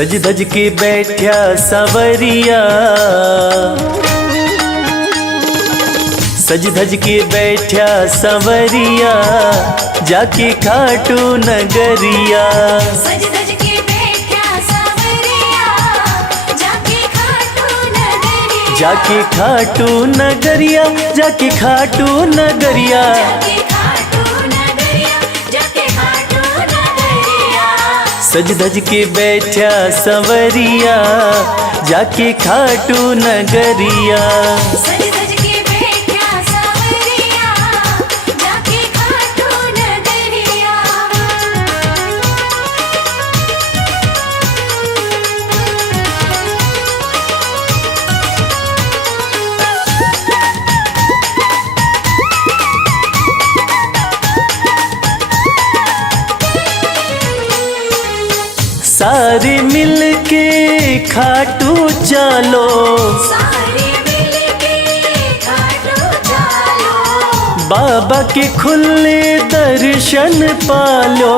सज धज के बैठा सवरिया, सज धज के बैठा सवरिया, जाके खाटू नगरिया। सज धज के बैठा सवरिया, जाके खाटू नगरिया। जाके खाटू नगरिया, जाके खाटू नगरिया। जाके खाटू नगरिया, जाके खाटू नगरिया। सज धज के बैठा सवरिया, जाके खाटू नगरिया। सज धज के बैठा सवरिया, जाके खाटू नगरिया। सारे मिल के खाटू चलो, सारे मिलके खाटू चलो। बाबा के खुले दर्शन पालो।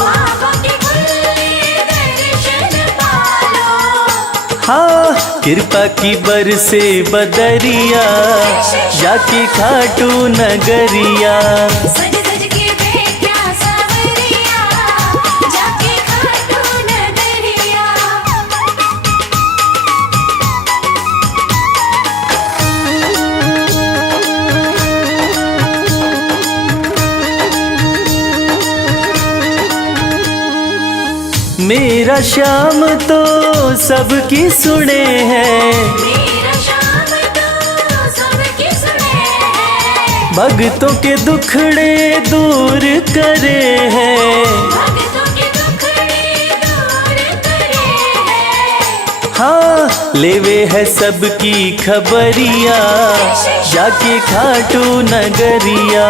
बाबा के खुले दर्शन पालो। हाँ कृपा की बरसे बदरिया, जाके खाटू नगरिया। सज धज के बैठा सवरिया, जाके खाटू नगरिया। मेरा श्याम तो सबकी सुने हैं, मेरा श्याम तो सबके सुने हैं। भक्तों के दुखड़े दूर करे हैं। भक्तों के दुखड़े दूर करे हैं। हाँ लेवे है सबकी खबरिया, जाके खाटू नगरिया।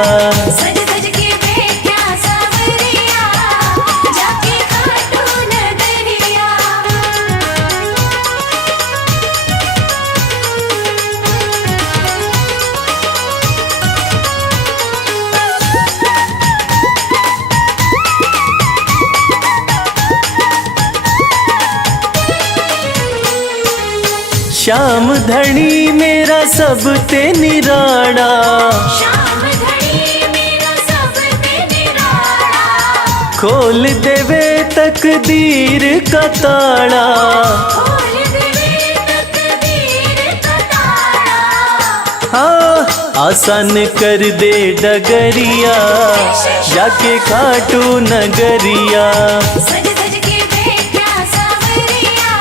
सज धज के बैठा सवरिया, जाके खाटू नगरिया। श्याम धनी मेरा सब ते निराड़ा, श्याम धनी मेरा सब पे निराला। खोल देवे तकदीर का ताड़ा। खोल देवे तकदीर का ताला। हाँ आसान कर दे डगरिया, जाके खाटू नगरिया। सज धज के बैठा सवरिया,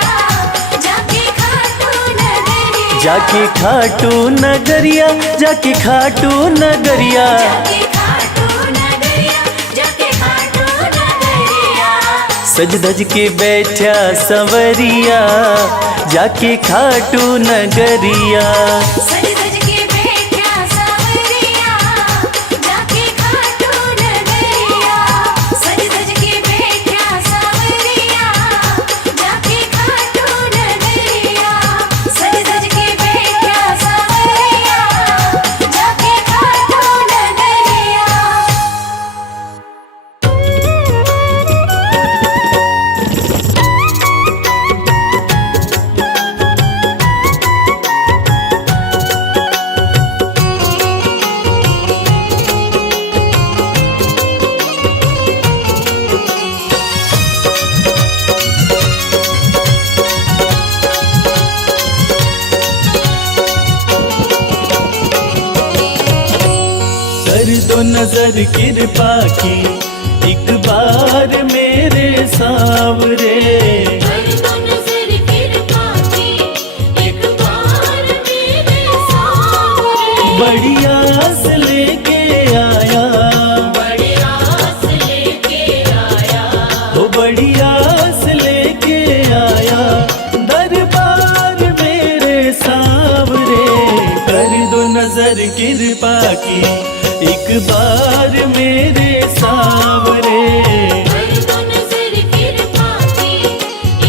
जाके खाटू नगरिया। जाके खाटू नगरिया, जाके खाटू नगरिया। जाके खाटू नगरिया, जाके खाटू नगरिया। सज धज के बैठा सवरिया, जाके खाटू नगरिया। सज धज के बैठा सवरिया, जाके खाटू नगरिया। सज धज के बैठा सवरिया, जाके खाटू नगरिया। सज धज के बैठा सवरिया, जाके खाटू नगरिया। कर दो नजर कृपा की एक बार मेरे सावरे। कर दो नजर कृपा की, एक बार मेरे सावरे। बड़ी आस लेके आया, बड़ी आस लेके आया। वो बड़ी आस लेके आया, दरबार मेरे सावरे। कर दो नजर कृपा की एक बार मेरे सावरे। कर दो नजर कृपा की,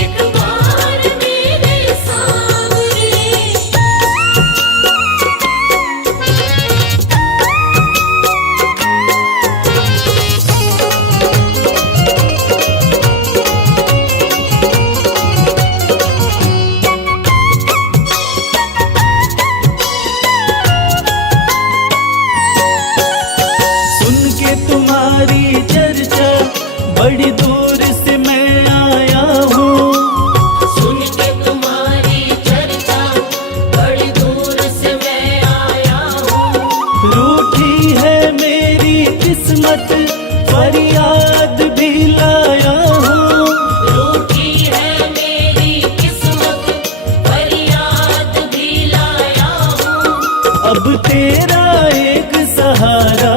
एक बार मेरे सावरे। बड़ी दूर से मैं आया हूँ। सुन के तुम्हारी चर्चा बड़ी दूर से मैं आया हूँ। रूठी है मेरी किस्मत फरियाद भी लाया हूँ। रूठी है मेरी किस्मत फरियाद भी लाया हूँ। अब तेरा एक सहारा,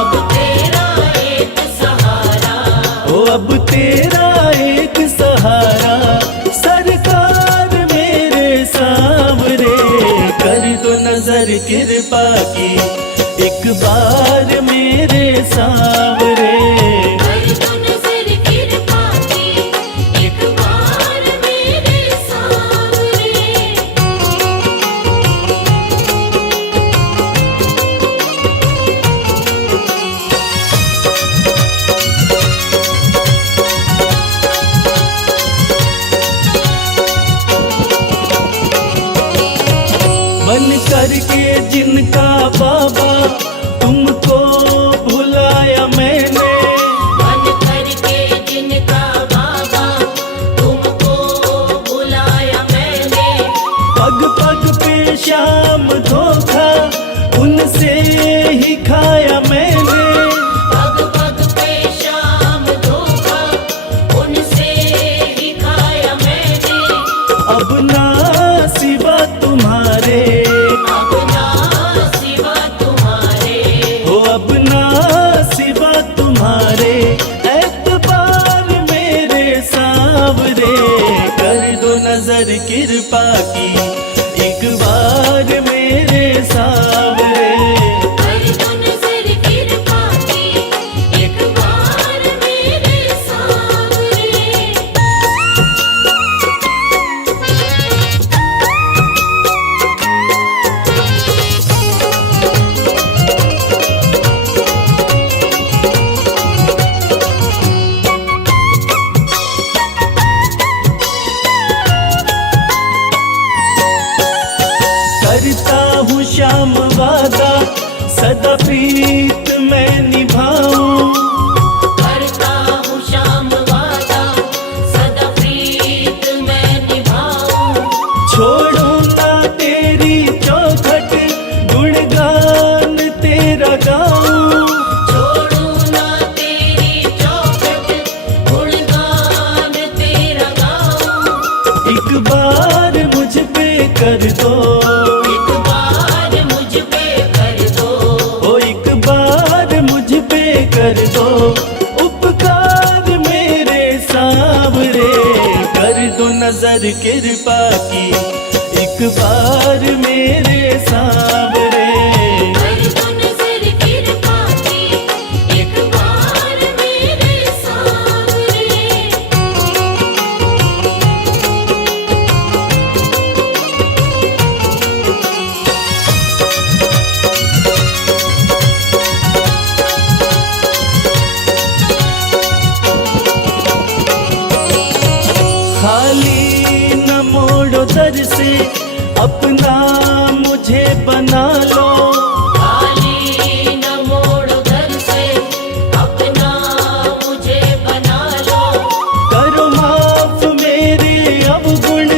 अब तेरा एक सहारा, ओ अब तेरा एक सहारा, सरकार मेरे सामने कर दो नजर कृपा की एक बार मेरे सामने। कर दो नजर कृपा की एक बार मेरे सामने। बन करके जिनका बाबा तुमको भुलाया मैंने, बन करके जिनका बाबा तुमको बुलाया मैंने। पग पग पे शाम धोखा उनसे ही खाया मैंने। पग पग पे शाम धोखा उनसे ही खाया मैंने। अब ना सिवा तुम्हारे, अब ना सिवा तुम्हारे, हो अब ना सिवा तुम्हारे एतबार मेरे सावरे। कर दो नजर कृपा की एक बार मेरे सावरे। कर दो नजर कृपा की एक बार मेरे सामने। करता हूँ श्याम वादा सदा प्रीत मैं निभाऊं। करता हूँ श्याम वादा सदा प्रीत मैं निभाऊं। छोड़ो ना तेरी चौखट गुणगान तेरा गाऊं। छोड़ू ना तेरी चौखट गुणगान तेरा गाऊं। एक बार मुझ पे कर दो, एक बार मुझ पे कर दो। ओ एक बार मुझ पे कर दो उपकार मेरे सावरे। कर दो नजर कृपा की एक बार मेरे सावरे। कर दो नजर कृपा की एक बार मेरे सामने। खाली न मोड़ो दर से अपना मुझे बना लो। खाली न मोड़ो दर से अपना मुझे बना लो। करो माफ मेरे अवगुण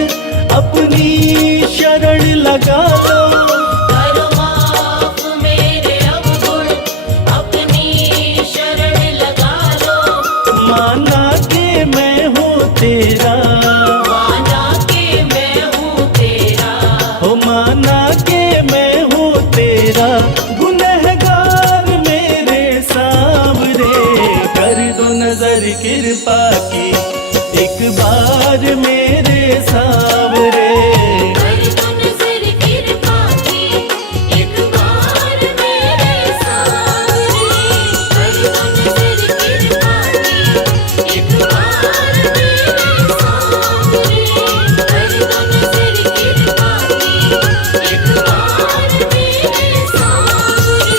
अपनी शरण लगा लो। करो माफ मेरे अवगुण अपनी शरण लगा लो। माना कि मैं हूँ तेरा, माना कि मैं हूँ तेरा। हो माना कि मैं हूँ तेरा गुनहगार मेरे सावरे। कर दो नजर कृपा की एक बार मेरे सावरे। कर दो नजर कृपा की एक बार मेरे सामने। कर दो नजर कृपा की एक बार मेरे सामने। कर दो नजर कृपा की एक बार मेरे सामने।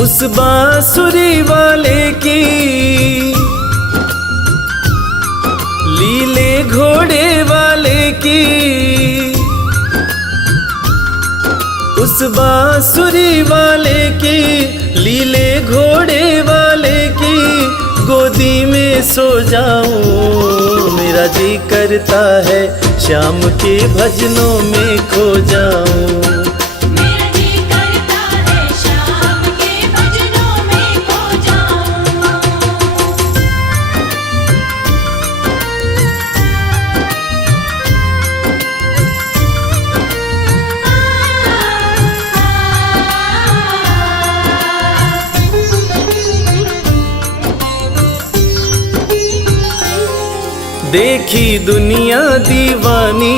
उस बांसुरी वाले की लीले घोड़े वाले की, उस बांसुरी वाले की लीले घोड़े वाले की गोदी में सो जाऊं। मेरा जी करता है श्याम के भजनों में खो जाऊं। मेरा जी करता है शाम के भजनों में खो जाऊं। देखी दुनिया दीवानी,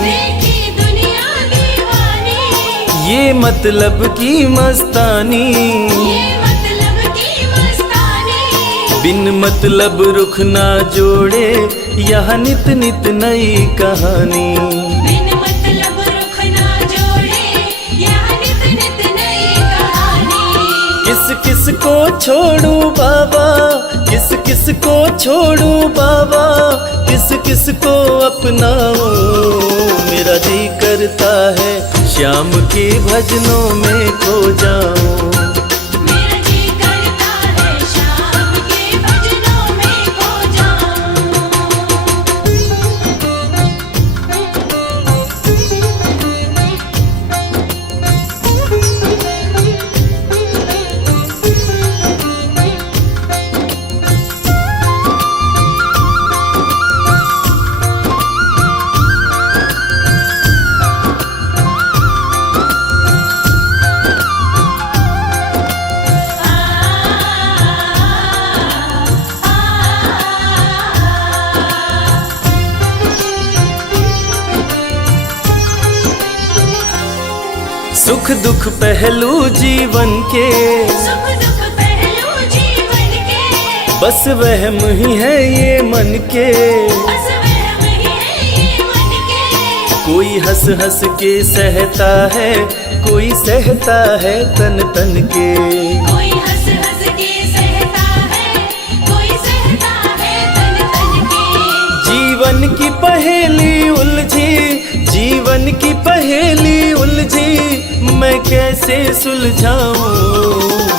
देखी दुनिया दीवानी, ये मतलब की मस्तानी, ये मतलब की मस्तानी। बिन मतलब रुख ना जोड़े यह नित नित नई कहानी। बिन मतलब रुख ना जोड़े यह नित नित नई कहानी। किस किस को छोड़ू बाबा, किस किस को छोड़ू बाबा, किस किस को अपनाऊं। मेरा जी करता है श्याम के भजनों में खो जाऊं। मेरा जी करता है शाम के भजनों में खो सुख दुख पहलू जीवन के, सुख दुख पहलू जीवन के, बस वहम ही है ये मन के। बस वहम ही है ये मन के। कोई हंस हंस के सहता है, कोई सहता है तन तन के। कोई हंस हंस के सहता है, कोई सहता है तन तन के। जीवन की पहेली उलझी, जीवन की पहेली उलझी, मैं कैसे सुलझाऊं।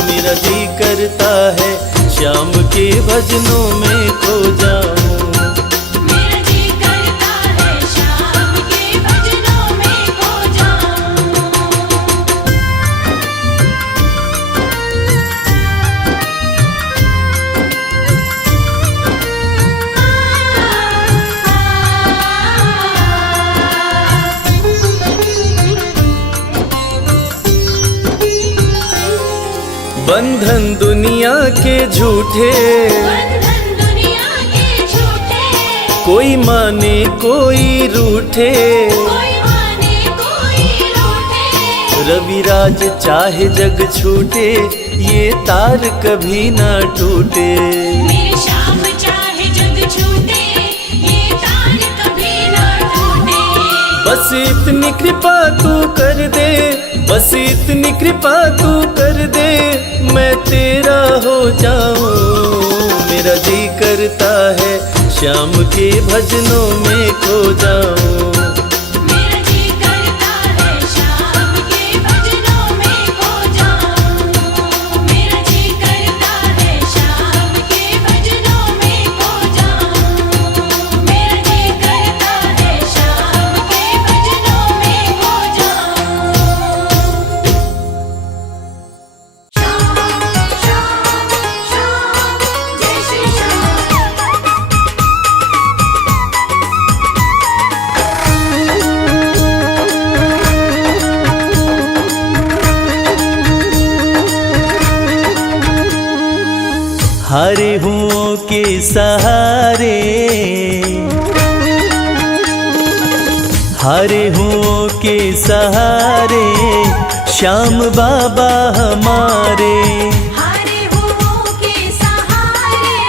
मेरा जी करता है श्याम के भजनों में खो जाऊं। मेरा जी करता है शाम के भजनों में खो जाऊं। बंधन दुनिया के झूठे, बंधन दुनिया के झूठे, कोई माने कोई रूठे। कोई माने कोई रूठे। रविराज चाहे जग छूटे, ये तार कभी ना टूटे। मेरे श्याम चाहे जग छूटे, ये तार कभी ना टूटे। बस इतनी कृपा तू कर दे, बस इतनी कृपा तू कर दे, मैं तेरा हो जाऊं। मेरा जी करता है श्याम के भजनों में खो जाऊं। मेरा जी करता है शाम के भजनों में खो जाऊं। मेरा जी करता है शाम के भजनों में खो जाऊं। मेरा जी करता है शाम के भजनों में खो जाऊं। जय श्री श्याम। हारे हुओं के सहारे, हारे हुओं के सहारे, श्याम बाबा हमारे। हारे हुओं के सहारे,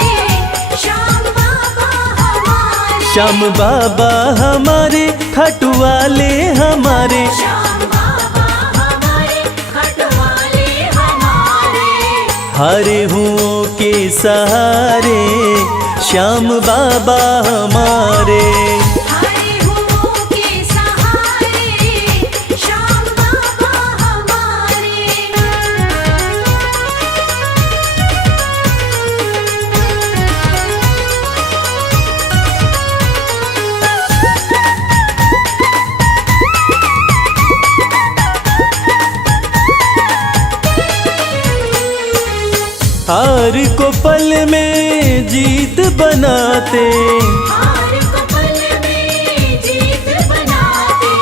श्याम बाबा हमारे। श्याम बाबा हमारे, खाटू वाले हमारे। श्याम बाबा हमारे, खटवाले हमारे। हारे हुओं के सहारे श्याम बाबा हमारे। हारे हुओं के सहारे श्याम बाबा हमारे। हार को पल में जीत बनाते, हार को पल में जीत बनाते,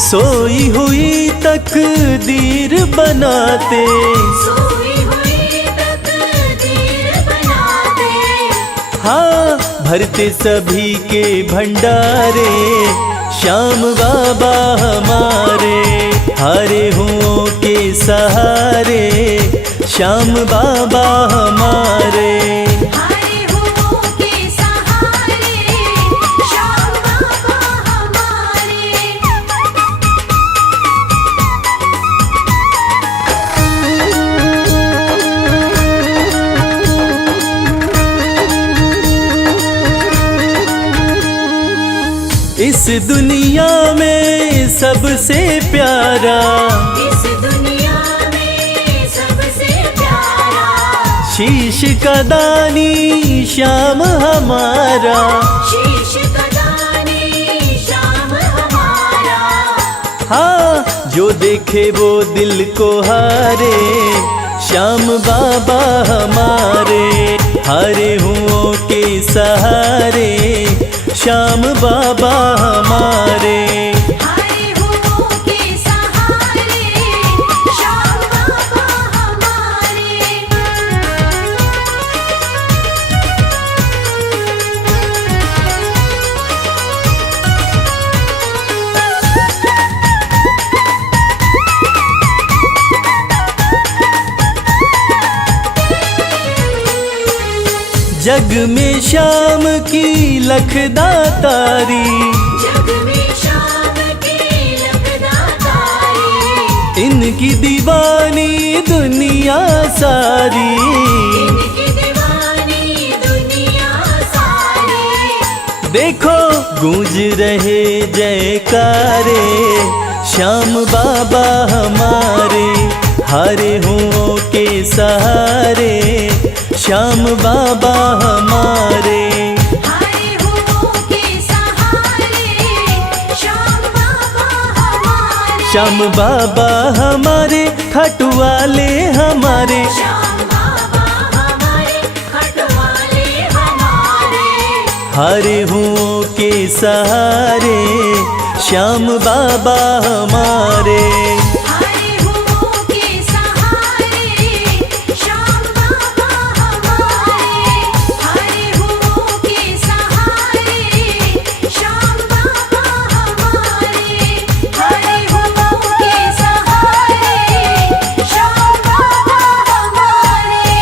सोई हुई तकदीर बनाते। सोई हुई तकदीर बनाते। हाँ भरते सभी के भंडारे श्याम बाबा हमारे। हारे हुओं के सहारे श्याम बाबा हमारे। हारे हुओं के सहारे श्याम बाबा हमारे। इस दुनिया में सबसे प्यारा, इस दुनिया में सबसे प्यारा, शीश का दानी श्याम हमारा। शीश का दानी श्याम हमारा। हाँ जो देखे वो दिल को हारे श्याम बाबा हमारे। हारे हुओं के सहारे श्याम बाबा हमारे। हारे हुओं के सहारे श्याम बाबा हमारे। जग में श्याम की लखदातारी, जग में श्याम की लखदातारी, इनकी दीवानी दुनिया सारी। इनकी दीवानी दुनिया सारी। देखो गूंज रहे जयकारे श्याम बाबा हमारे। हारे हुओं के सहारे श्याम बाबा हमारे। हारे हुओं के सहारे श्याम बाबा हमारे। श्याम बाबा हमारे खाटू वाले हमारे। श्याम बाबा हमारे खटवाले हमारे। हारे हुओं के सहारे श्याम बाबा हमारे। हारे हुओं के सहारे श्याम बाबा हमारे। हारे हुओं के सहारे श्याम बाबा हमारे। हारे हुओं के सहारे श्याम बाबा हमारे।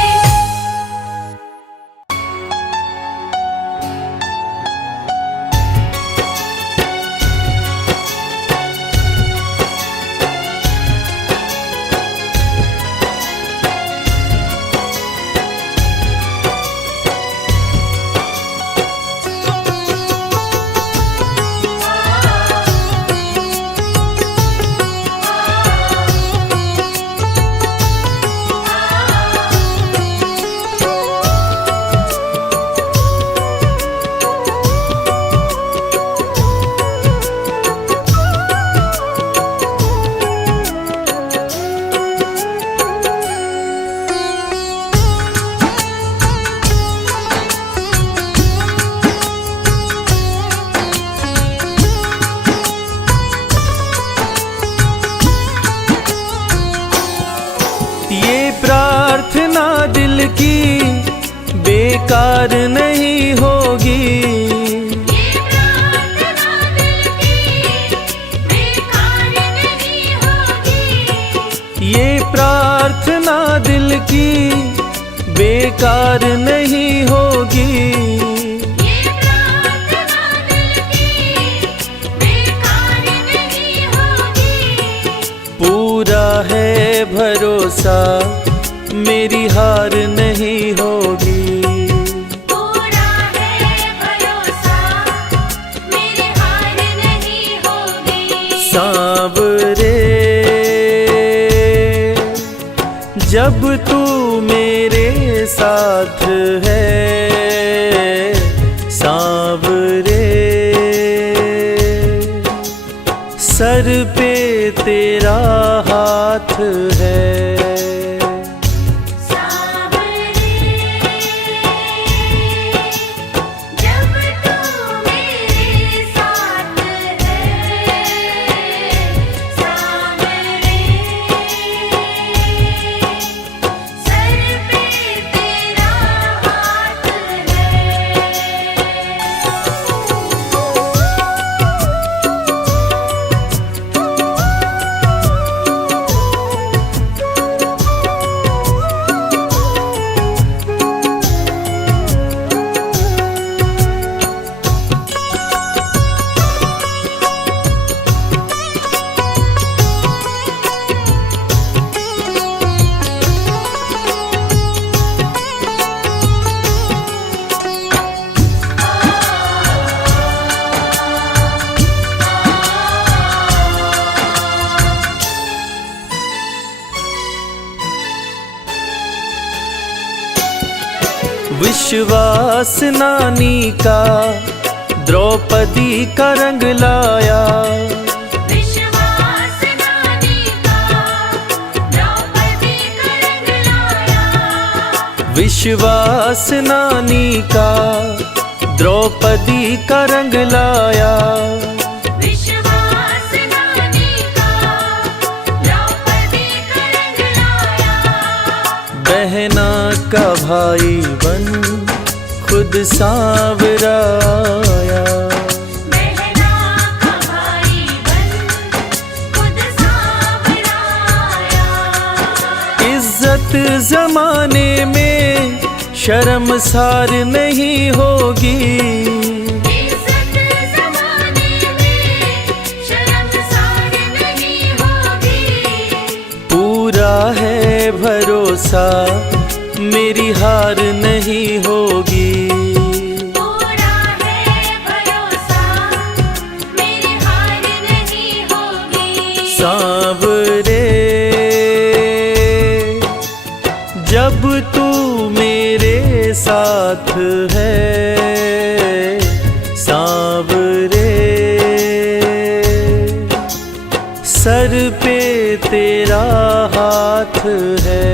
प्रार्थना दिल की बेकार नहीं होगी। ये प्रार्थना दिल की बेकार नहीं होगी। ये प्रार्थना दिल की बेकार नहीं होगी। ये प्रार्थना दिल की बेकार नहीं होगी। पूरा है भरोसा मेरी हार नहीं होगी। पूरा है भरोसा, मेरी हार नहीं होगी। सांवरे जब तू मेरे साथ है, सांवरे सर पे तेरा हाथ है। सांवरे जब तू मेरे साथ है, सांवरे सर पे तेरा हाथ है। विश्वास नानी का द्रौपदी का रंग लाया, विश्वास नानी का द्रौपदी का रंग लाया। विश्वास नानी का द्रौपदी का रंग लाया। विश्वास नानी का द्रौपदी का रंग लाया। बहना का भाई बन खुद सांवरा आया। बहना का भाई बन खुद सांवरा आया। इज्जत जमाने में शर्मसार नहीं होगी। इज्जत ज़माने में शर्मसार नहीं होगी। पूरा है भरोसा, मेरी हार नहीं होगी। पूरा है भरोसा, मेरी हार नहीं होगी। सांवरे जब तू मेरे साथ है, सांवरे सर पे तेरा हाथ है।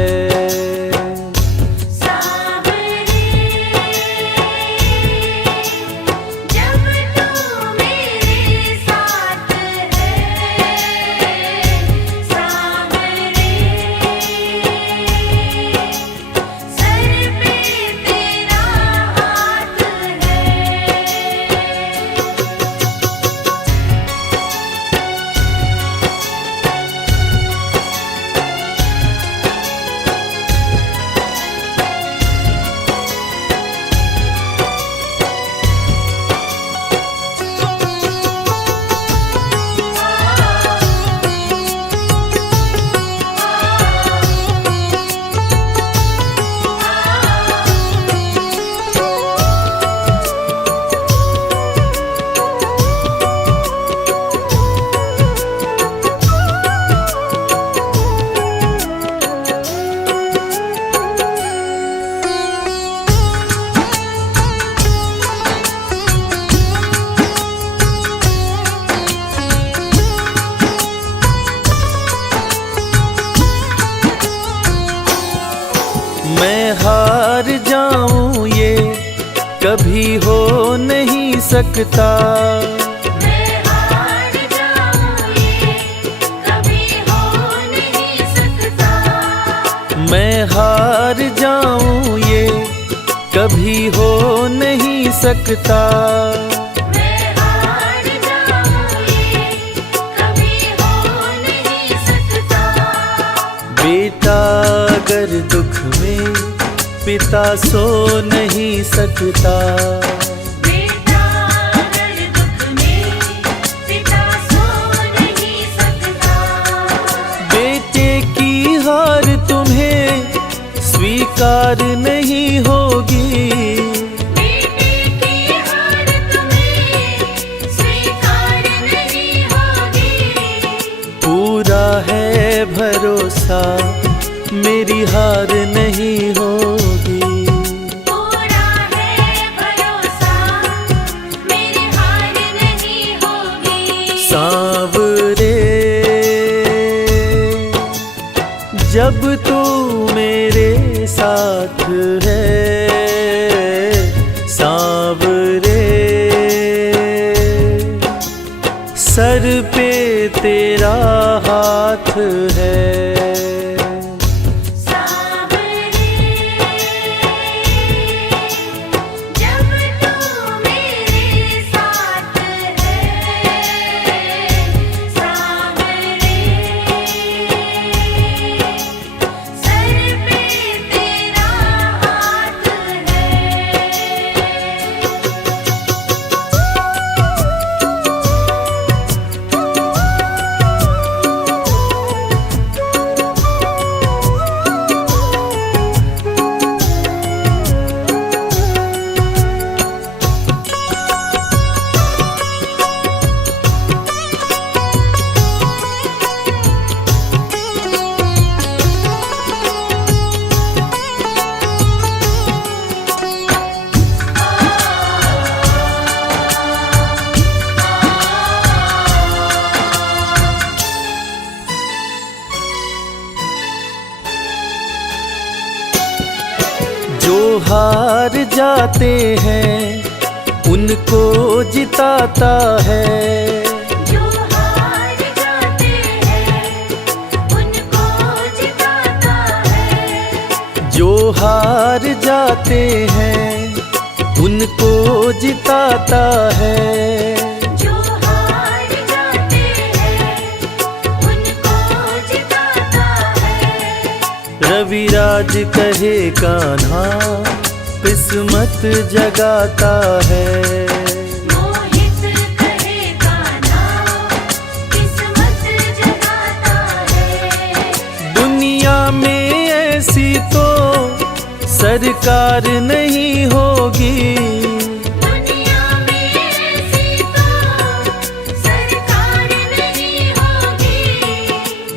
सांवरे जब तू मेरे साथ है, सांवरे सर पे तेरा हाथ है। मैं हार जाऊं ये कभी हो नहीं सकता। मैं हार जाऊं ये कभी हो नहीं सकता। मैं हार जाऊं ये कभी हो नहीं सकता। मैं हार जाऊं ये कभी हो नहीं सकता। बेटा अगर दुख में पिता सो नहीं सकता। बेटा अगर दुख में पिता सो नहीं सकता। बेटे की हार तुम्हें स्वीकार नहीं होगी। बेटे की हार तुम्हें स्वीकार नहीं होगी। पूरा है भरोसा मेरी हार नहीं होगी। पूरा है भरोसा मेरी हार नहीं होगी। सांवरे जब तू मेरे साथ है, सांवरे सर पे तेरा हाथ है। सांवरे जब तू मेरे साथ है, सांवरे सर पे तेरा हाथ है। जो हार जाते हैं उनको जिताता है। जो हार जाते हैं उनको जिताता है। जो हार जाते हैं उनको जिताता है। जो हार जाते हैं उनको जिताता है। रविराज कहे कान्हा किस्मत जगाता है। मोहित कहे कान्हा किस्मत जगाता है। दुनिया में ऐसी तो सरकार नहीं होगी। दुनिया में ऐसी तो सरकार नहीं होगी।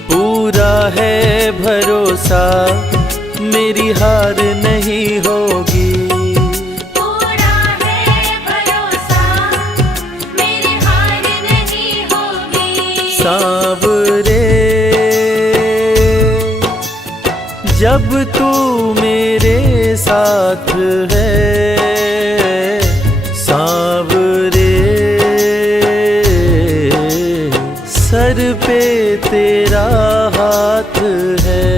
पूरा है भरोसा मेरी हार नहीं होगी। पूरा है भरोसा मेरी हार नहीं होगी। सांवरे जब तू मेरे साथ है, सांवरे सर पे तेरा हाथ है।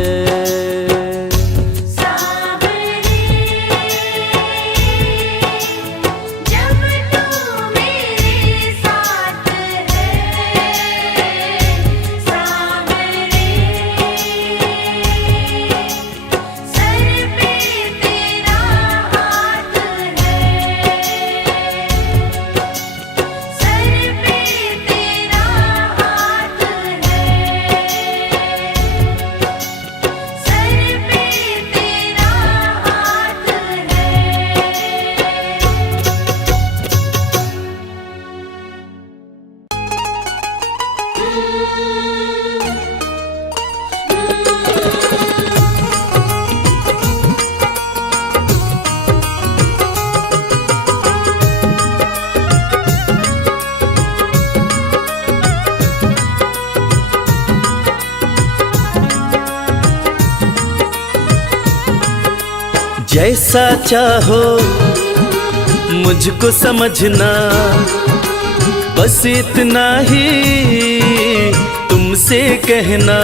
सांवरे जब तू मेरे साथ है, सांवरे सर पे तेरा हाथ है। सर पे तेरा हाथ है। सर पे तेरा हाथ है। जैसा चाहो मुझको समझना, बस इतना ही तुमसे कहना।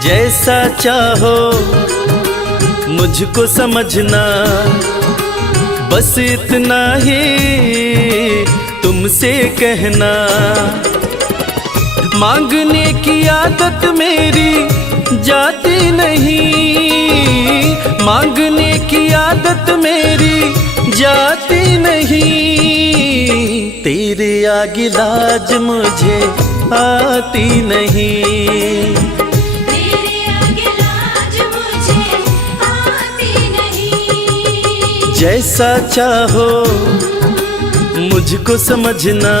जैसा चाहो मुझको समझना, बस इतना ही तुमसे कहना। मांगने की आदत मेरी जाती नहीं, मांगने की आदत मेरी जाती नहीं। तेरे आगे लाज मुझे आती नहीं। तेरे आगे लाज मुझे जैसा चाहो मुझको समझना,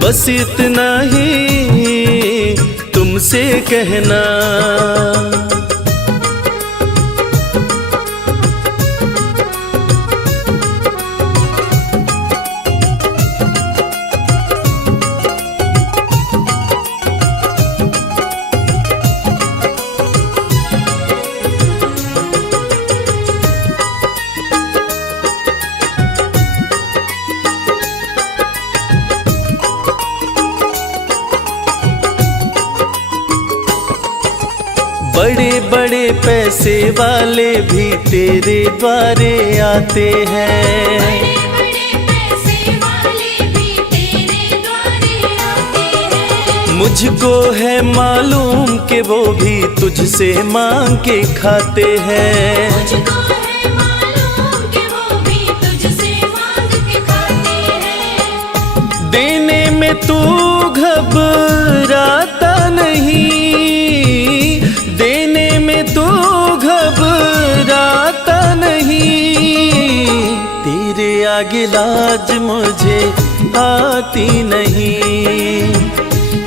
बस इतना ही तुमसे कहना। बड़े बड़े पैसे वाले भी तेरे द्वारे आते हैं, बड़े पैसे वाले भी तेरे द्वारे आते हैं। मुझको है मालूम कि वो भी तुझसे मांग के खाते हैं। मुझको है मालूम कि वो भी तुझसे मांग के खाते हैं। देने में तू घबराता नहीं, देने में तू घबराता नहीं, तेरे आगे लाज मुझे आती नहीं।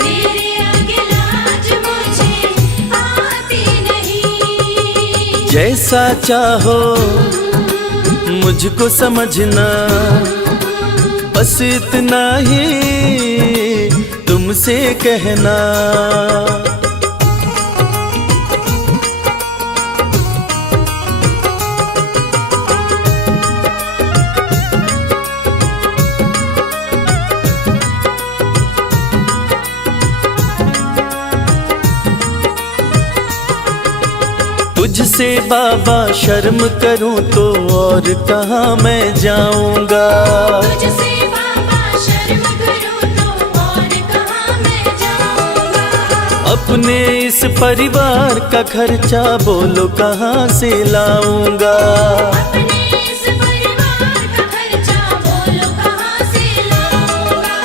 तेरे आगे लाज मुझे आती नहीं। जैसा चाहो मुझको समझना, बस इतना ही तुमसे कहना। तुझसे बाबा शर्म करूं तो और कहाँ मैं जाऊंगा। तुझसे बाबा शर्म करूं तो और कहाँ मैं जाऊंगा। अपने इस परिवार का खर्चा बोलो कहाँ से लाऊंगा। अपने इस परिवार का खर्चा बोलो कहाँ से लाऊंगा।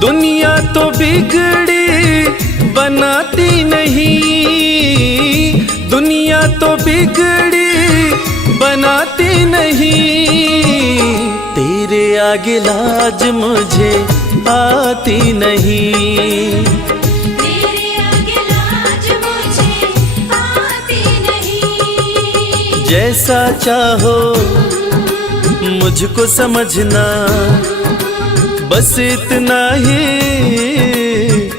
दुनिया तो बिगड़ी बनाती नहीं, दुनिया तो बिगड़ी बनाती नहीं, तेरे आगे लाज मुझे आती नहीं। तेरे आगे लाज मुझे आती नहीं। जैसा चाहो मुझको समझना, बस इतना ही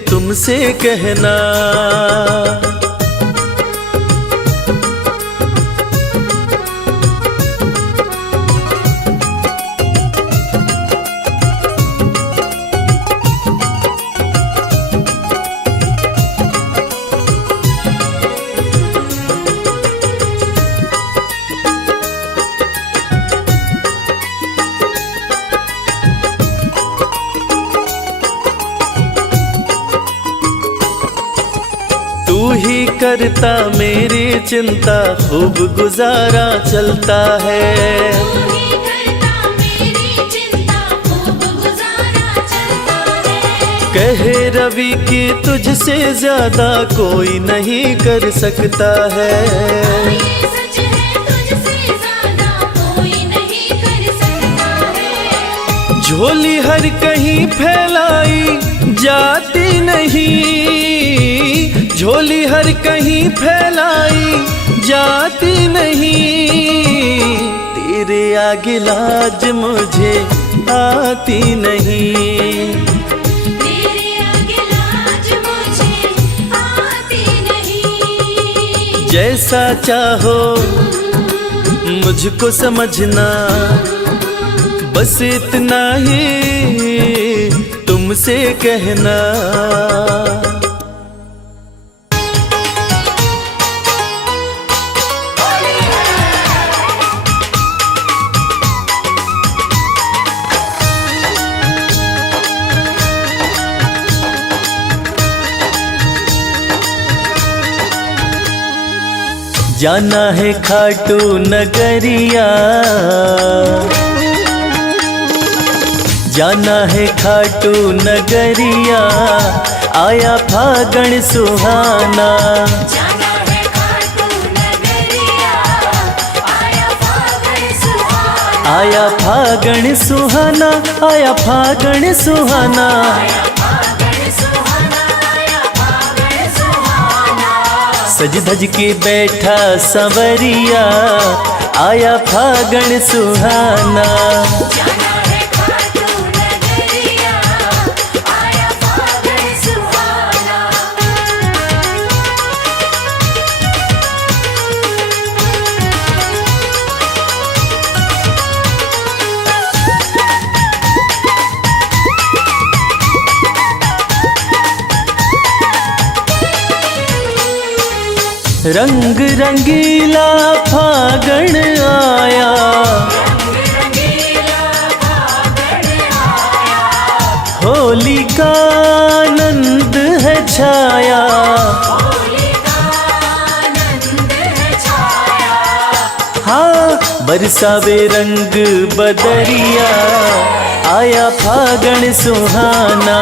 तुमसे कहना। तू ही करता मेरी चिंता, खूब गुजारा चलता है। तू ही करता मेरी चिंता, खूब गुजारा चलता है। कहे रवि कि तुझसे ज्यादा कोई नहीं कर सकता है। ये सच है, तुझसे ज्यादा कोई नहीं कर सकता है। झोली हर कहीं फैलाई जाती नहीं, झोली हर कहीं फैलाई जाती नहीं, तेरे आगे लाज मुझे आती नहीं। तेरे आगे लाज मुझे आती नहीं। जैसा चाहो मुझको समझना, बस इतना ही तुमसे कहना। जाना है खाटू नगरिया, जाना है खाटू नगरिया, आया फागण सुहाना। जाना है खाटू नगरिया, आया फागुन आया फागण सुहाना, आया फागण सुहाना। सज धज के बैठा संवरिया, आया फागण सुहाना। रंग रंगीला फागण आया, होली का आनंद है छाया। हाँ बरसावे रंग बदरिया, आया फागण सुहाना।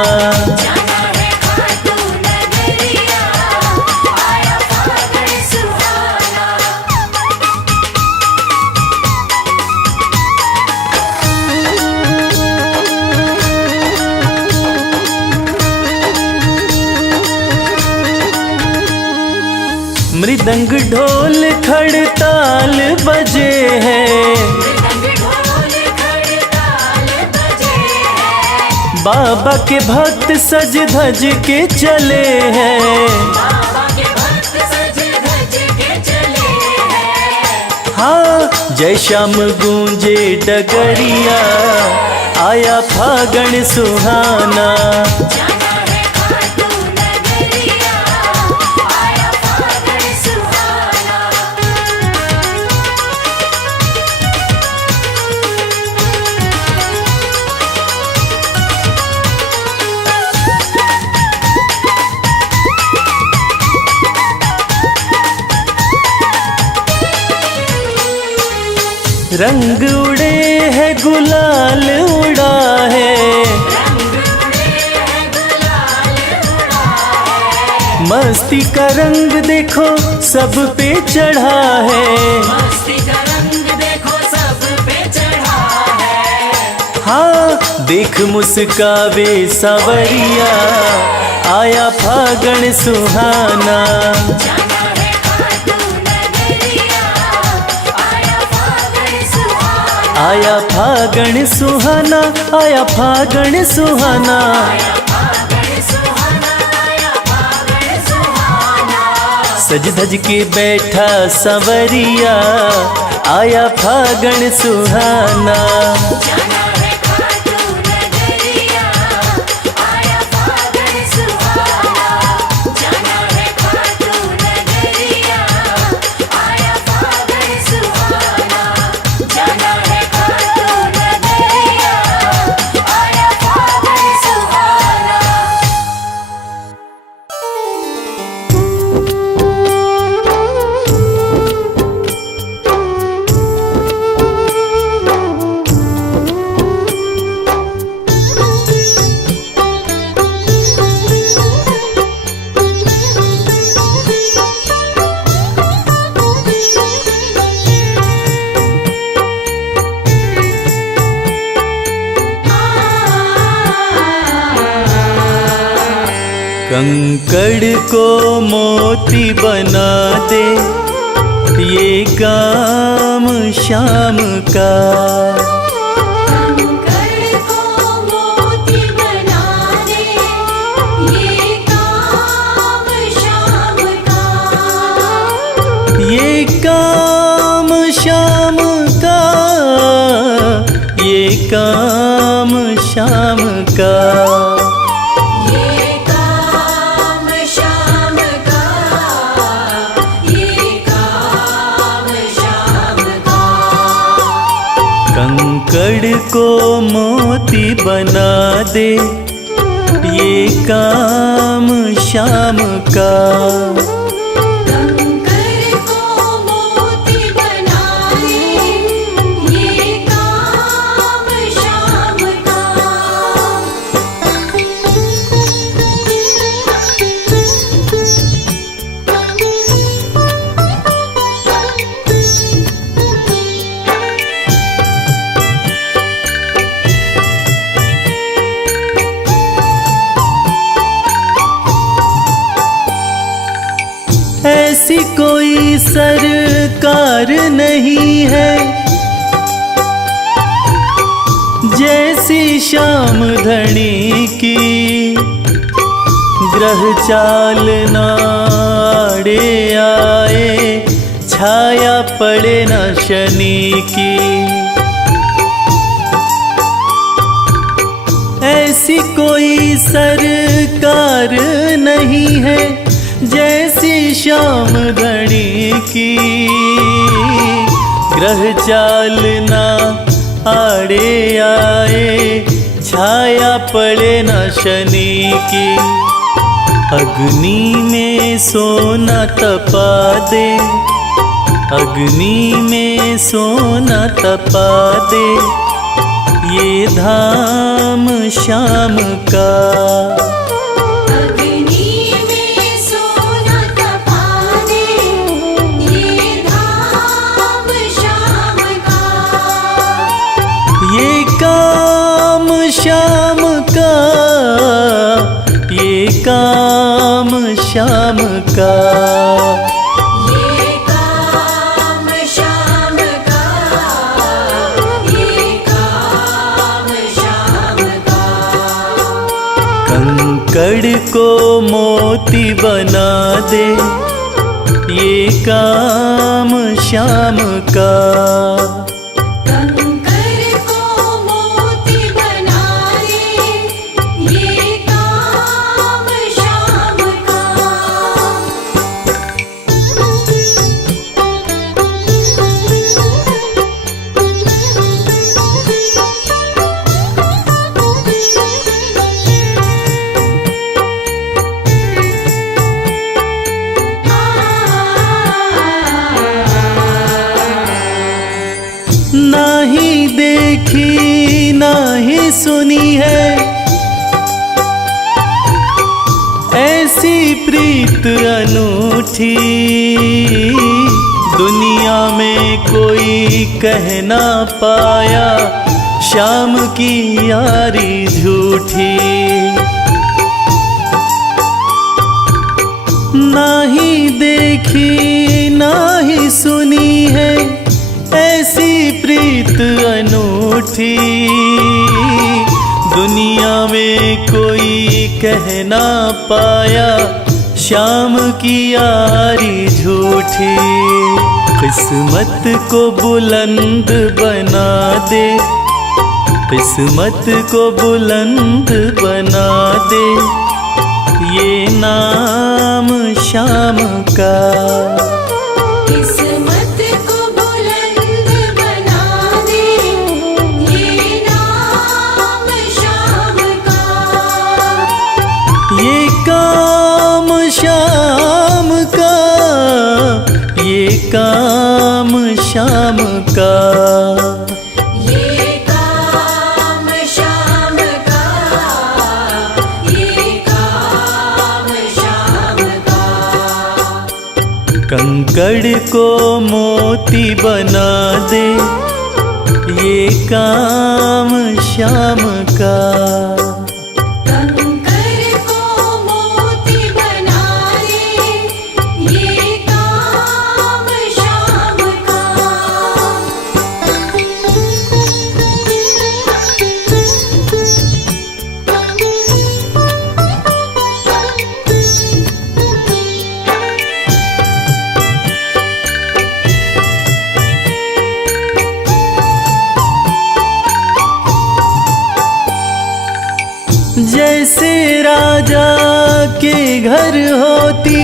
मृदंग ढोल खड़ताल बजे हैं, बाबा के भक्त सज धज के चले हैं। हाँ जय श्याम गूंजे डगरिया, आया फागण सुहाना। रंग उड़े है गुलाल उड़ा है, मस्ती का रंग देखो सब पे चढ़ा है। हाँ देख मुस्कावे सांवरिया, आया फागण सुहाना। आया फागण सुहाना, आया फागण सुहाना। सज धज के बैठा संवरिया, आया फागण सुहाना। कंकड़ को मोती बना दे, ये काम शाम का। कंकड़ को मोती बना दे, ये काम शाम का। ये काम शाम का, ये काम शाम का। कंकड़ को मोती बना दे, ये काम शाम का। कंकड़ को मोती बना दे, ये काम शाम का। ऐसी कोई सरकार नहीं है जैसी श्याम धनी की, ग्रह चाल नाड़े आए छाया पड़े न शनि की। ऐसी कोई सरकार नहीं है जैसी श्याम धनी की, ग्रह चाल ना आड़े आए छाया पड़े न शनि की। अग्नि में सोना तपा दे, अग्नि में सोना तपा दे, ये धाम श्याम का। अग्नि में सोना तपा दे, ये धाम श्याम का। ये काम श्याम का, ये काम श्याम का। ये काम श्याम का, ये काम श्याम का। कंकड़ को मोती बना दे, ये काम श्याम का। कंकर को मोती बना दे, ये काम श्याम का। नाही देखी नाही सुनी है ऐसी प्रीत अनूठी, दुनिया में कोई कह ना पाया श्याम की यारी झूठी। नाही देखी नाही सुनी है ऐसी प्रीत अनूठी, दुनिया में कोई कह ना पाया श्याम की यारी झूठी। किस्मत को बुलंद बना दे, किस्मत को बुलंद बना दे, ये नाम श्याम का। किस्मत को बुलंद बना दे, ये नाम श्याम का। ये काम श्याम का, ये काम श्याम का। ये काम श्याम का, ये काम श्याम का। कंकड़ को मोती बना दे, ये काम श्याम का। कंकर को मोती बना दे, ये काम श्याम का। जैसे राजा के घर होती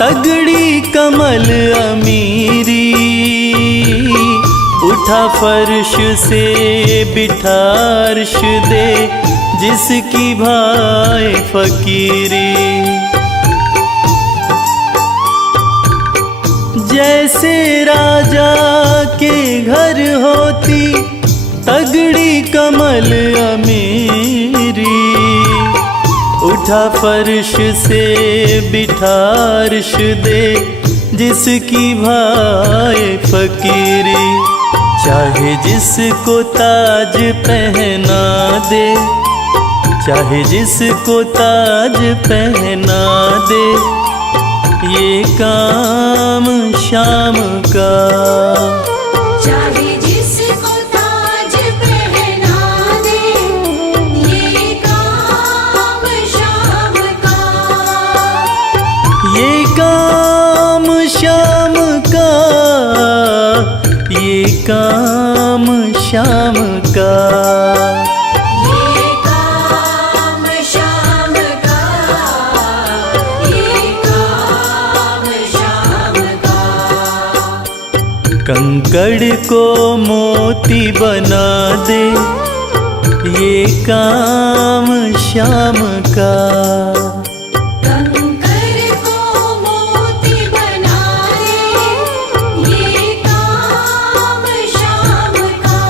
तगड़ी कमल अमीरी, उठा फर्श से बिठा अर्श दे जिसकी भाई फकीरी। जैसे राजा के घर होती तगड़ी कमल अमीरी, उठा फर्श से बिठा अर्श दे जिसकी भाई फकीरी। चाहे जिसको ताज पहना दे, चाहे जिसको ताज पहना दे, ये काम शाम का। चाहे जिसको ताज पहना दे, ये काम शाम का। ये काम शाम का, ये काम शाम का। ये काम शाम का, ये काम शाम का। कंकड़ को मोती बना दे, ये काम शाम का। कंकर को मोती बना दे, ये काम शाम का।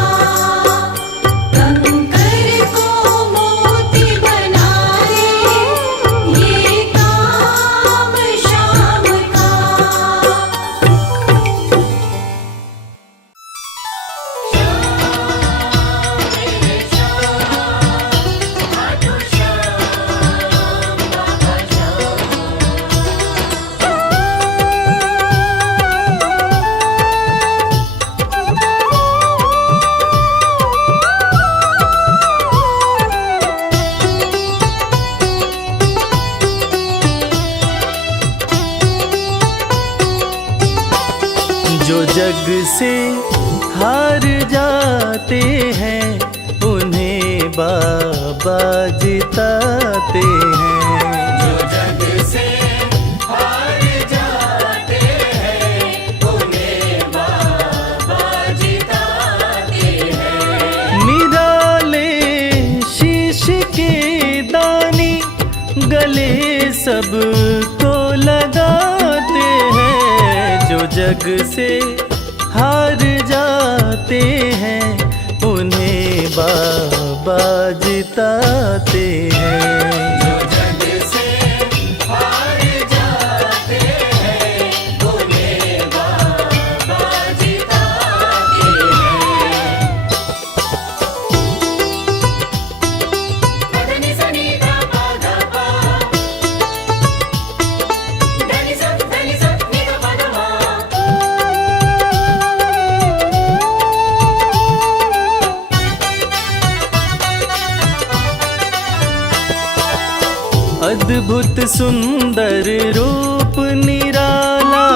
कंकर को मोती बना दे, ये काम शाम का। जो जग से हार जाते हैं, उन्हें बाबा जिताते हैं। जो जग से हार जाते हैं, उन्हें बाबा जिताते हैं। निराले शीश के दानी गले सबको लगाते हैं। जो जग से हार जाते हैं, उन्हें बाबा जिताते हैं। जो जग से हार जाते हैं, उन्हें बाबा जिताते हैं। पदनि सनि धा पा धा पा, धनि सा नि धा पा धा मा। अद्भुत सुंदर रूप निराला,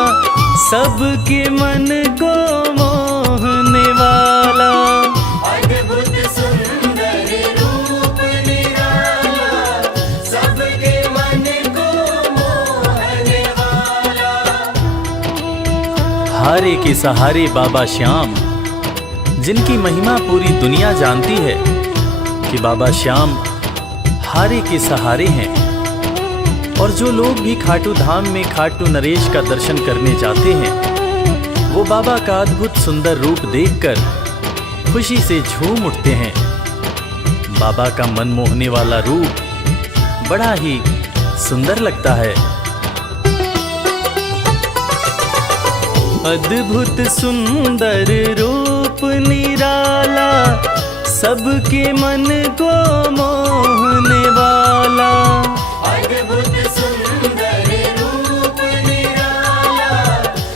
सबके मन को मोहने वाला। अद्भुत सुंदर रूप निराला, सबके मन को मोहने वाला। हारे के सहारे बाबा श्याम, जिनकी महिमा पूरी दुनिया जानती है कि बाबा श्याम हारे के सहारे हैं। और जो लोग भी खाटू धाम में खाटू नरेश का दर्शन करने जाते हैं, वो बाबा का अद्भुत सुंदर रूप देखकर खुशी से झूम उठते हैं। बाबा का मन मोहने वाला रूप बड़ा ही सुंदर लगता है। अद्भुत सुंदर रूप निराला, सबके मन को मोहने वाला। अद्भुत सुंदर रूप निराला,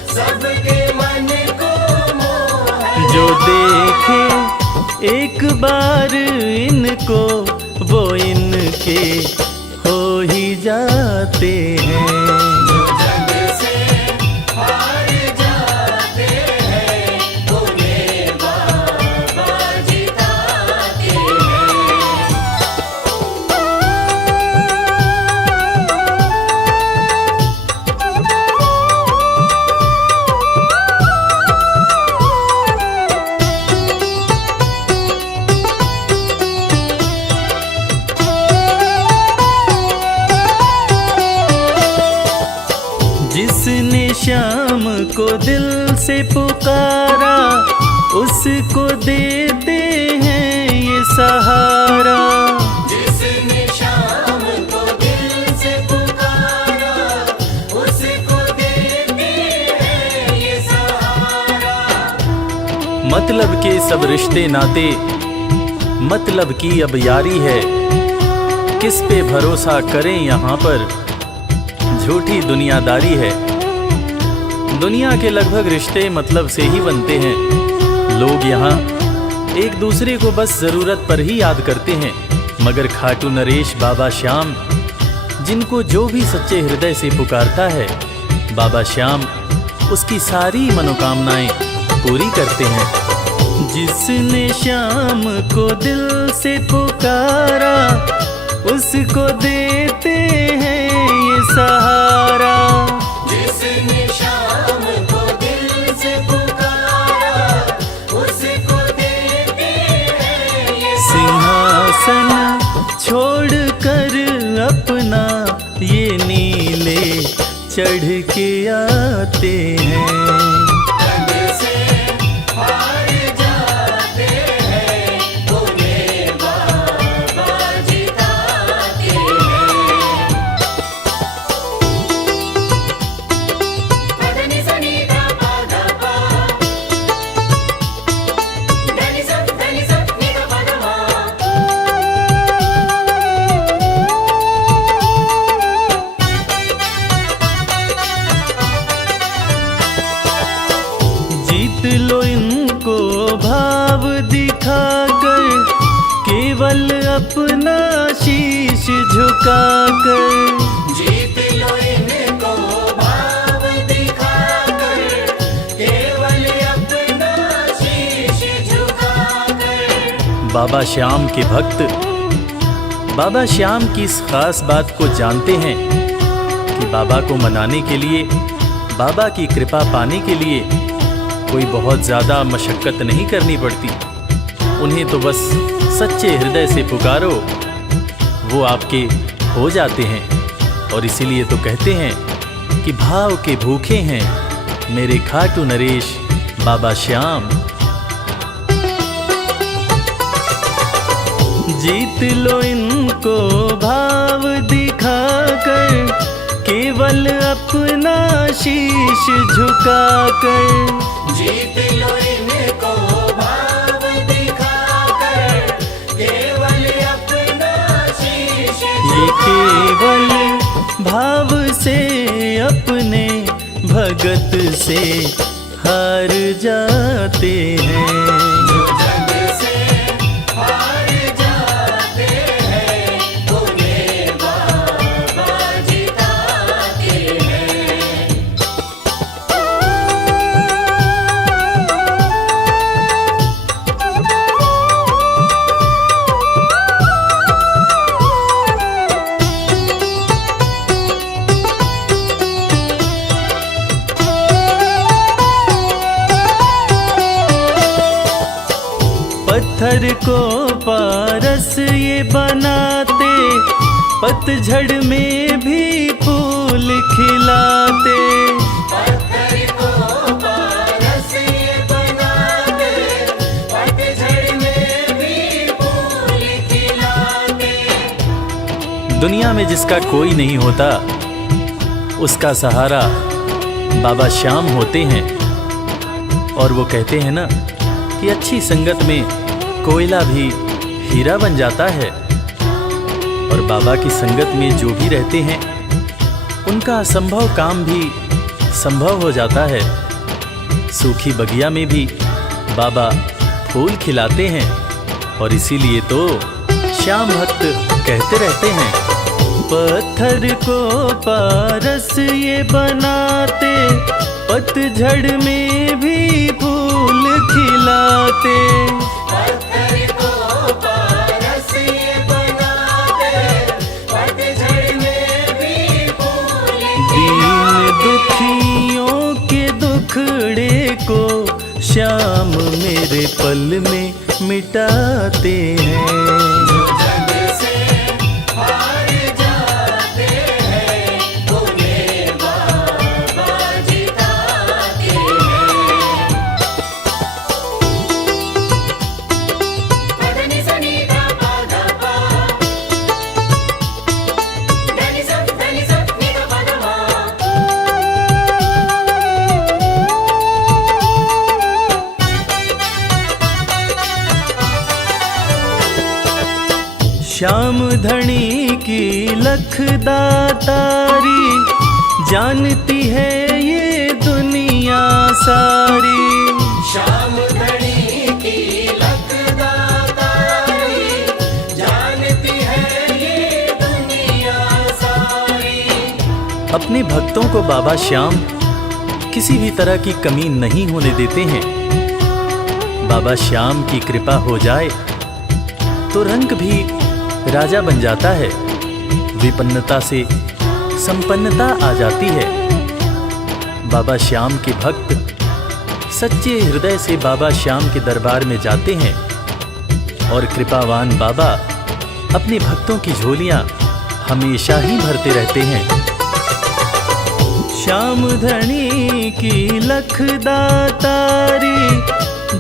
सबके मन को मोहने। जो देखे एक बार इनको, वो इनके हो ही जाते हैं। जो जग से हार जाते हैं, उन्हें बाबा जिताते हैं। जिसने श्याम को दिल से पुकारा, उसको देते हैं ये सहारा। जिसने शाम को दिल से पुकारा, उसको देते हैं ये सहारा। मतलब के सब रिश्ते नाते, मतलब की अब यारी है। किस पे भरोसा करें यहाँ पर, झूठी दुनियादारी है। दुनिया के लगभग रिश्ते मतलब से ही बनते हैं। लोग यहाँ एक दूसरे को बस ज़रूरत पर ही याद करते हैं, मगर खाटू नरेश बाबा श्याम, जिनको जो भी सच्चे हृदय से पुकारता है, बाबा श्याम उसकी सारी मनोकामनाएं पूरी करते हैं। जिसने श्याम को दिल से पुकारा, उसको देते हैं ये सहारा। जिसने शाम को दिल से पुकारा, उसको देते हैं ये सिंहासन छोड़कर अपना ये नीले चढ़ के आते हैं। जग से हार जाते हैं, उन्हें बाबा जिताते हैं। पदनि सनि धा पा धा पा, धनि सा नि धा पा धा मा। जीत लो इनको भाव दिखाकर, केवल अपना शीश झुकाकर। जीत लो इनको भाव दिखाकर, केवल अपना शीश झुकाकर। बाबा श्याम के भक्त बाबा श्याम की इस खास बात को जानते हैं कि बाबा को मनाने के लिए, बाबा की कृपा पाने के लिए कोई बहुत ज़्यादा मशक्क़त नहीं करनी पड़ती। उन्हें तो बस सच्चे हृदय से पुकारो, वो आपके हो जाते हैं। और इसीलिए तो कहते हैं कि भाव के भूखे हैं मेरे खाटू नरेश बाबा श्याम। जीत लो इनको भाव दिखाकर, केवल अपना शीश झुकाकर। जीत लो इनको भाव दिखाकर, केवल अपना शीश ये केवल भाव से अपने भगत से हार जाते हैं। जो जग से हार जाते हैं, उन्हें बाबा जिताते हैं। पत्थर को पारस ये बनाते, पतझड़ में भी फूल खिलाते। पत्थर को पारस ये बनाते, पतझड़ में भी फूल खिलाते। दुनिया में जिसका कोई नहीं होता, उसका सहारा बाबा श्याम होते हैं। और वो कहते हैं ना कि अच्छी संगत में कोयला भी हीरा बन जाता है। और बाबा की संगत में जो भी रहते हैं, उनका असंभव काम भी संभव हो जाता है। सूखी बगिया में भी बाबा फूल खिलाते हैं। और इसीलिए तो श्याम भक्त कहते रहते हैं, पत्थर को पारस ये बनाते, पतझड़ में भी फूल खिलाते। पत्थर को पारस ये बनाते, पतझड़ में भी फूल दीन दुखियों के दुखड़े को श्याम मेरे पल में मिटाते हैं। जो जग से हार जाते हैं, उन्हें बाबा जिताते हैं। पदनि सनि धा पा धा पा, धनि सा नि धा पा धा मा। श्याम धनी दातारी, जानती है ये दुनिया सारी। श्याम धनी की लख दातारी, जानती है ये दुनिया सारी। अपने भक्तों को बाबा श्याम किसी भी तरह की कमी नहीं होने देते हैं। बाबा श्याम की कृपा हो जाए तो रंग भी राजा बन जाता है, विपन्नता से संपन्नता आ जाती है। बाबा श्याम के भक्त सच्चे हृदय से बाबा श्याम के दरबार में जाते हैं और कृपावान बाबा अपने भक्तों की झोलियां हमेशा ही भरते रहते हैं। श्याम धनी की लख दातारी,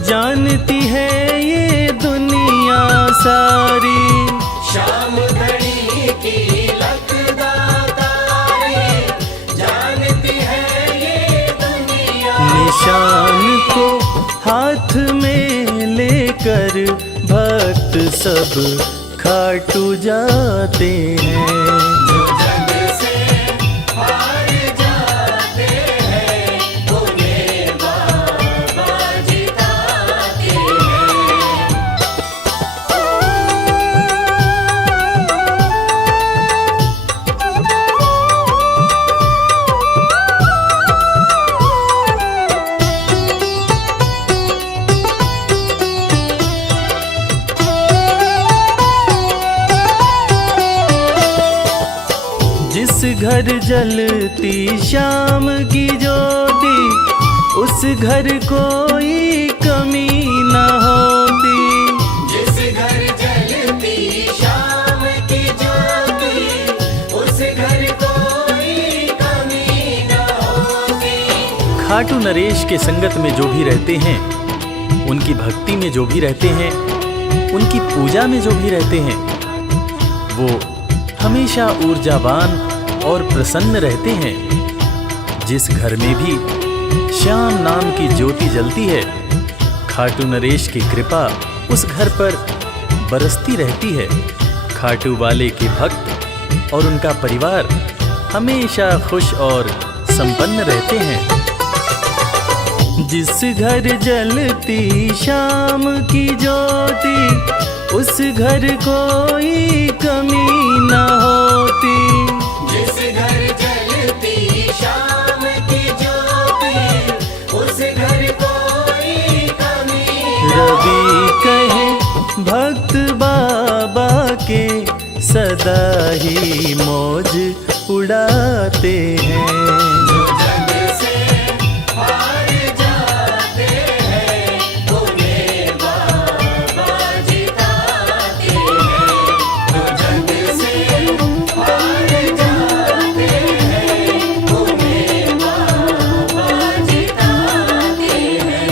जानती है ये दुनिया सारी। श्याम धनी की लख दातारी, जानती है ये दुनिया। निशान को हाथ में लेकर भक्त सब खाटू जाते हैं। जो जग से हार जाते हैं, उन्हें बाबा जिताते हैं। जिस घर जलती शाम की ज्योति, उस घर कोई कमी न होती। जिस घर जलती शाम की ज्योति, उस घर कोई कमी न होती। खाटू नरेश के संगत में जो भी रहते हैं, उनकी भक्ति में जो भी रहते हैं, उनकी पूजा में जो भी रहते हैं, वो हमेशा ऊर्जावान और प्रसन्न रहते हैं। जिस घर में भी श्याम नाम की ज्योति जलती है, खाटू नरेश की कृपा उस घर पर बरसती रहती है। खाटू वाले के भक्त और उनका परिवार हमेशा खुश और संपन्न रहते हैं। जिस घर जलती शाम की ज्योति, उस घर कोई कमी न होती। जिस घर जलती शाम की ज्योति, उस घर कोई कमी न रवि कहे भक्त बाबा के, सदा ही मौज उड़ाते हैं। जो जग से हार जाते हैं, उन्हें बाबा जिताते हैं। जो जग से हार जाते हैं, उन्हें बाबा जिताते हैं।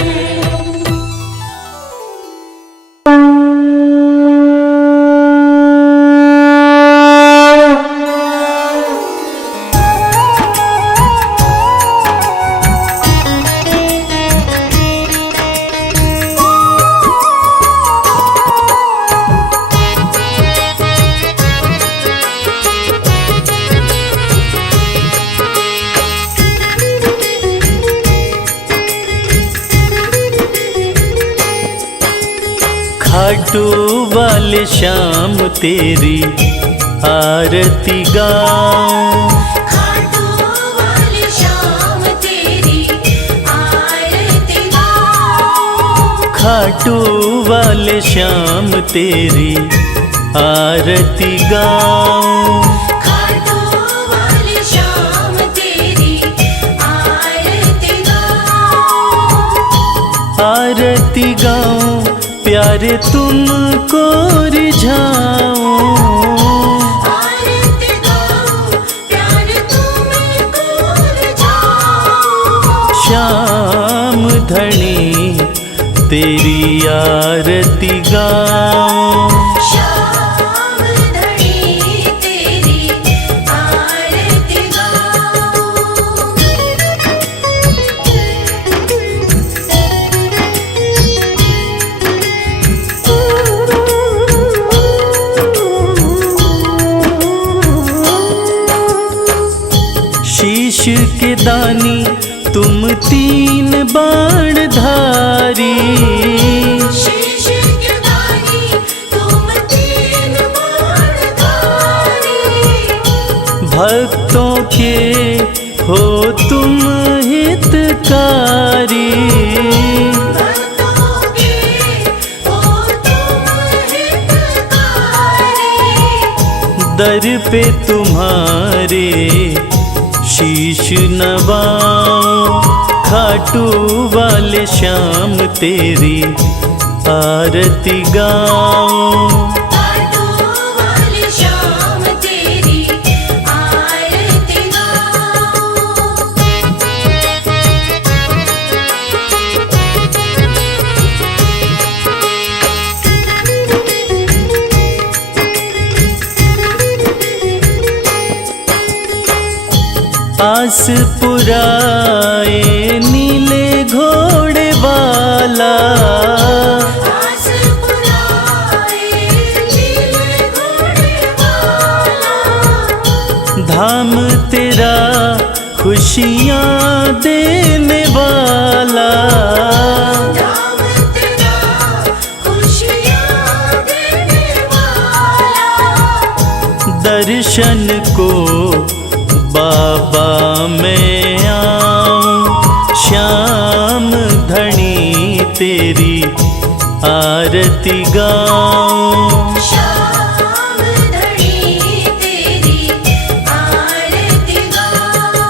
खाटू वाले श्याम तेरी आरती गाऊं। खाटू वाले श्याम तेरी आरती गाऊं। खाटू वाले श्याम तेरी आरती गाऊं। खाटू वाले श्याम तेरी आरती गाऊं। आरती गाऊं, प्यारे तुमको रिझाऊं। आरती गाऊं, प्यारे तुमको रिझाऊं। श्याम धनी तेरी आरती गाऊं। श्याम धनी तेरी आरती गाऊं। के दानी तुम तीन बाणधारी, शीश के दानी तुम तीन बाणधारी, भक्तों के हो तुम हितकारी, भक्तों के हो तुम हितकारी, दर पे तुम्हारे शीश नवाऊं, खाटू वाले श्याम तेरी आरती गाऊं। खाटू वाले श्याम तेरी आरती गाऊं। आस पुराए नीले घोड़े वाला, आस पुराए नीले घोड़े वाला, धाम तेरा खुशियाँ देने वाला, धाम तेरा खुशियाँ देने वाला, दर्शन को बाबा मैं आऊं, श्याम धनी तेरी आरती गाऊं। श्याम धनी तेरी आरती गाऊं।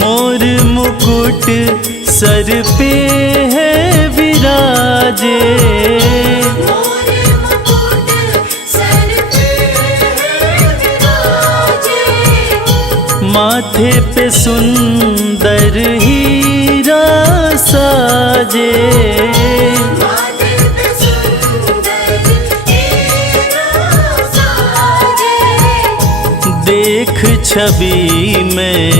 मोर मुकुट सर पे है विराजे, मोर मुकुट सर पे विराजे, माथे पे सुंदर हीरा साजे, माथे पे सुंदर हीरा साजे, देख छवि में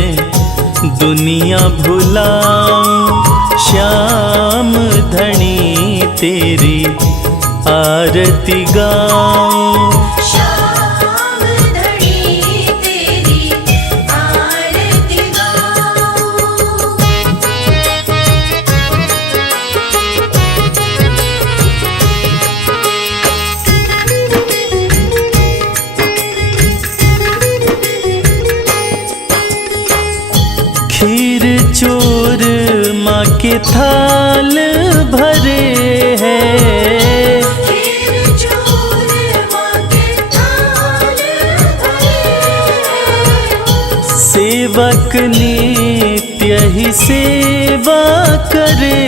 दुनिया भुलाऊं, श्याम धनी तेरी आरती गाऊं। श्याम धनी तेरी आरती गाऊं। खीर चोर माँ के थाल भरे हैं, खीर चोर माँ के थाल भरे हैं, सेवक नित्य ही सेवा करे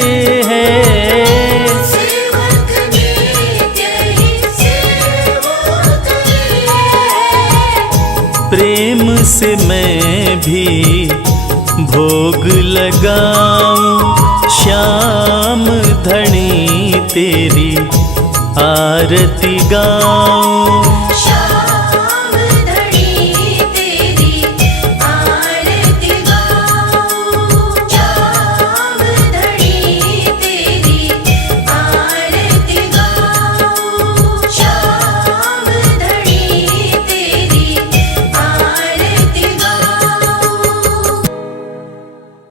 हैं, सेवक नित्य ही सेवा करे हैं, प्रेम से मैं भी भोग लगाऊं, श्याम धनी तेरी आरती गाऊं।